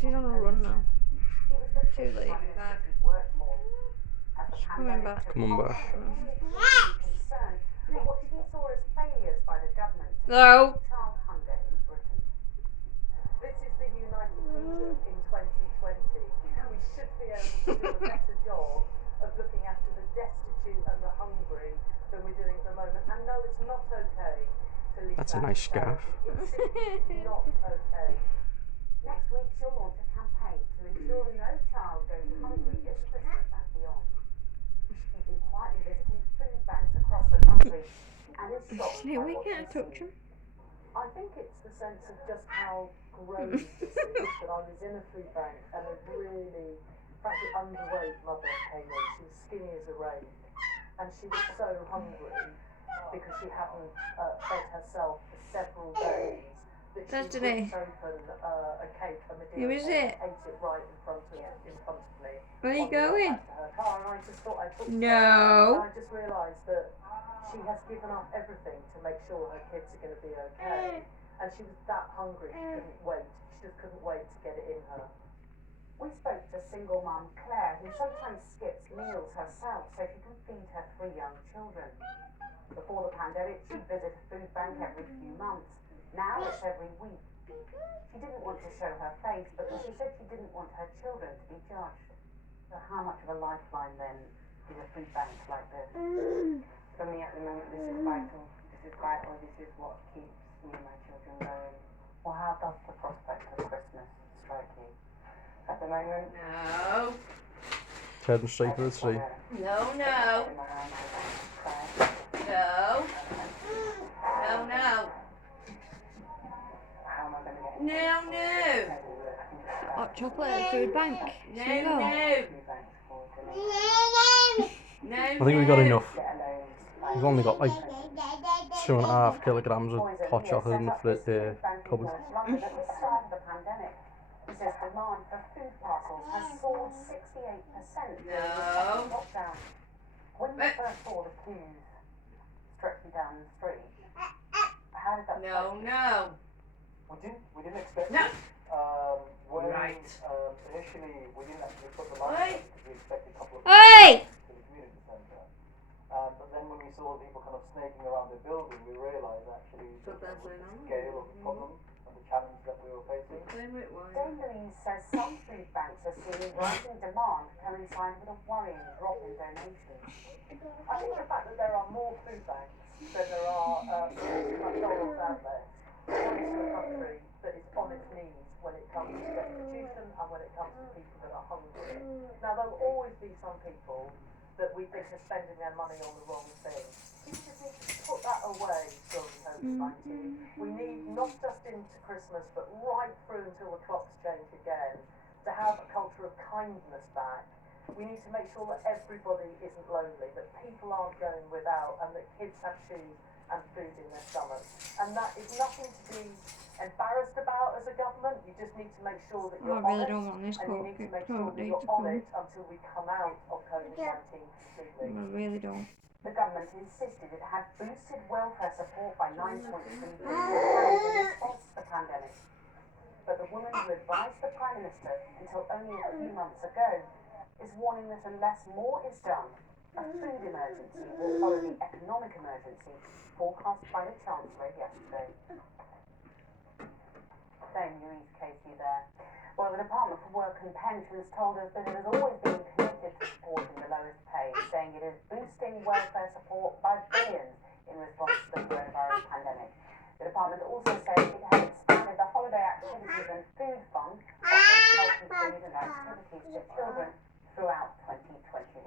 she's on a run now. Too late. She's coming back. Come on back. Hello. This is the United Kingdom in 2020. We should be able to do a better job of looking after the destitute and the hungry than we're doing at the moment. And no, it's not okay to leave That's a that nice to charity. scarf. It's simply not okay. Next week she'll launch a campaign to ensure no child goes hungry this Christmas and beyond. She's been quietly visiting food banks across the country and is shocked by We what can't she's touch seen. him. I think it's the sense of just how grave this is that I was in a food bank and a really, frankly, underweight mother came in. She was skinny as a rake and she was so hungry because she hadn't fed herself for several days that she Destiny. ripped open a cake, a Madeira Who is cake, it? ate it right in front of me. Where are you on the way going? back to her car, and I just thought I'd talk to her. No. And I just realised that she has given up everything to make sure her kids are going to be okay. And she was that hungry, she couldn't wait. She just couldn't wait to get it in her. We spoke to single mum Claire, who sometimes skips meals herself so she can feed her 3 young children. Before the pandemic, she'd visit a food bank every few months. Now it's every week. She didn't want to show her face because she said she didn't want her children to be judged. So how much of a lifeline then is a food bank like this? For me at the moment, this is vital. This is vital. This is what keeps me and my children going. Well, how does the prospect of Christmas strike you? At the moment, No. Heading straight for the tree. No, no. No. No, no. How am I going to get No, no. Hot chocolate at the food bank. No, Here we go. no. I think we got enough. Get alone. We've only got like 2.5 kilograms of hot chocolate in the cupboard. London at the start of the pandemic. He says demand for food parcels has soared 68% during the second lockdown. When you first saw the queues stretching down the street, how did that No, strike you? no. We didn't expect No. it. When Right. initially we didn't actually put the Oi. money because we expected a couple of Hey! to the community centre. But then when we saw people kind of snaking around the building, we realised actually So the that's why now? scale of the problem and the challenge that we were facing. Dame Louise says some food banks are seeing rising demand coincide with a worrying drop in donations. I think the fact that there are more food banks than there are McDonald's outlets points to a country that is on its knees when it comes to destitution and when it comes to people that are hungry. Now, there will always be some people that we think are spending their money on the wrong thing. We just need to put that away during COVID-19. We need, not just into Christmas, but right through until the clocks change again, to have a culture of kindness back. We need to make sure that everybody isn't lonely, that people aren't going without, and that kids have shoes and food in their stomachs. And that is nothing to be embarrassed about as a government. You just need to make sure that I you're really on don't it, want this and you need to make sure coat that date you're to on come. it until we come out of COVID-19 completely. I really don't. The government insisted it had boosted welfare support by 9.3 billion in response to the pandemic. But the woman who advised the Prime Minister until only a few months ago is warning that unless more is done, a food emergency will follow the economic emergency forecast by the Chancellor yesterday. Dame Louise Casey there. Well, the Department for Work and Pensions told us that it has always been committed to supporting the lowest paid, saying it is boosting welfare support by billions in response to the coronavirus pandemic. The department also said it had expanded the Holiday Activities and Food Fund, offering healthy food and activities to children throughout 2021.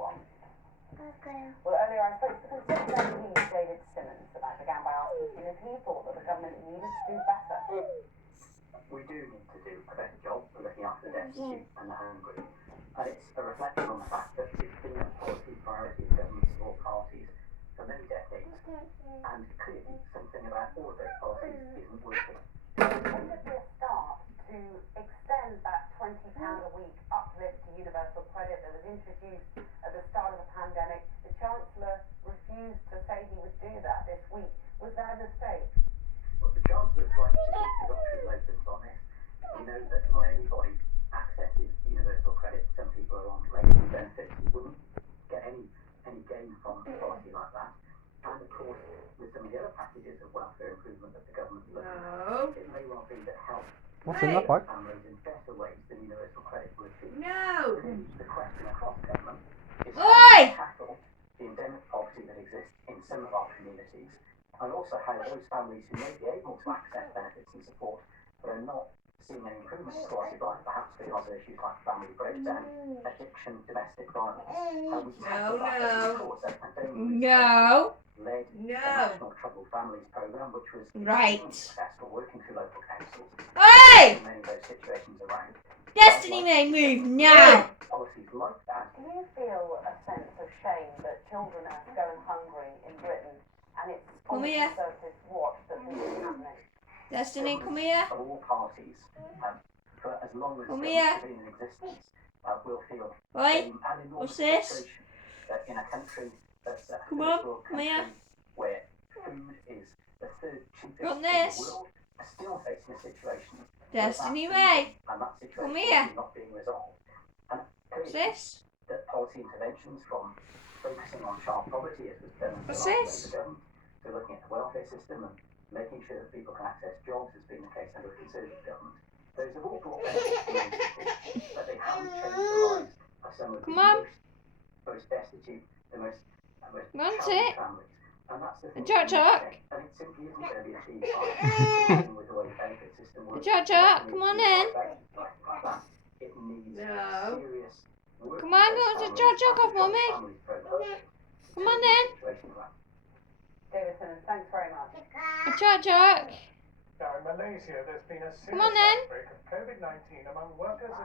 Well, earlier I spoke to the Conservative MP, David Simmons, and I began by asking him if he thought that the government needed to do better. We do need to do a better job of looking after the destitute and the hungry. And it's a reflection on the fact that it's been a policy priority of government support parties for many decades. And clearly something about all of those policies isn't working. Wouldn't it be a start to extend that £20 a week uplift to universal credit that was introduced at the start of the pandemic? The Chancellor refused to say he would do that this week. Was that a mistake? But the Chancellor's right to keep his options open on this. We know that not everybody a policy like that. And of course, with some of the other packages of welfare improvement that the government is looking at, it may well be that help What's in that bag? families in better ways than universal credit would be. No. Really, the question across government is Oi! how to tackle the endemic poverty that exists in some of our communities, and also how those families who may be able to access benefits and support but are not seeing any improvement in quality of life, perhaps because of issues like family breakdown, addiction, domestic violence, how we tackle that as we towards a No. led the No. National Troubled Families Programme, which was Right. extremely successful, working through local councils, Oi! in many of those situations around. Destiny may move now. Policies like that. Do you feel a sense of shame that children are going hungry in Britain and it's on Come the here. Conservative watch that this is happening? Destiny, come here. Of all parties, for as long as Come governments here. have been in existence, will feel Oi. shame and enormous What's this? frustration that in a country that's a Come third on, world come country here. where food is the third cheapest Got in this. the world, are still facing a situation Destiny where May. and that situation Come here. is not being resolved. And What's clearly, this? that policy interventions from focusing on child poverty, as was done under What's the last this? Labour government, to looking at the welfare system and making sure that people can access jobs, has been the case under the Conservative government. Those have all brought benefits to many people, but they haven't changed the lives of some of the Come on. most destitute, the most Want challenging it? families. And that's the thing. Chuck, that we need to Chuck. change. And it simply isn't going to be achieved by continuing with the way the benefit system works. Chuck, Chuck, come on in. Like that. It needs No. serious work. Come on, what's the Chuck, Chuck off, Mummy? Come on in. David Simmons, thanks very much. Chuck, Chuck. Now, in Malaysia, there's been a Come on serious then. outbreak of COVID-19 among workers of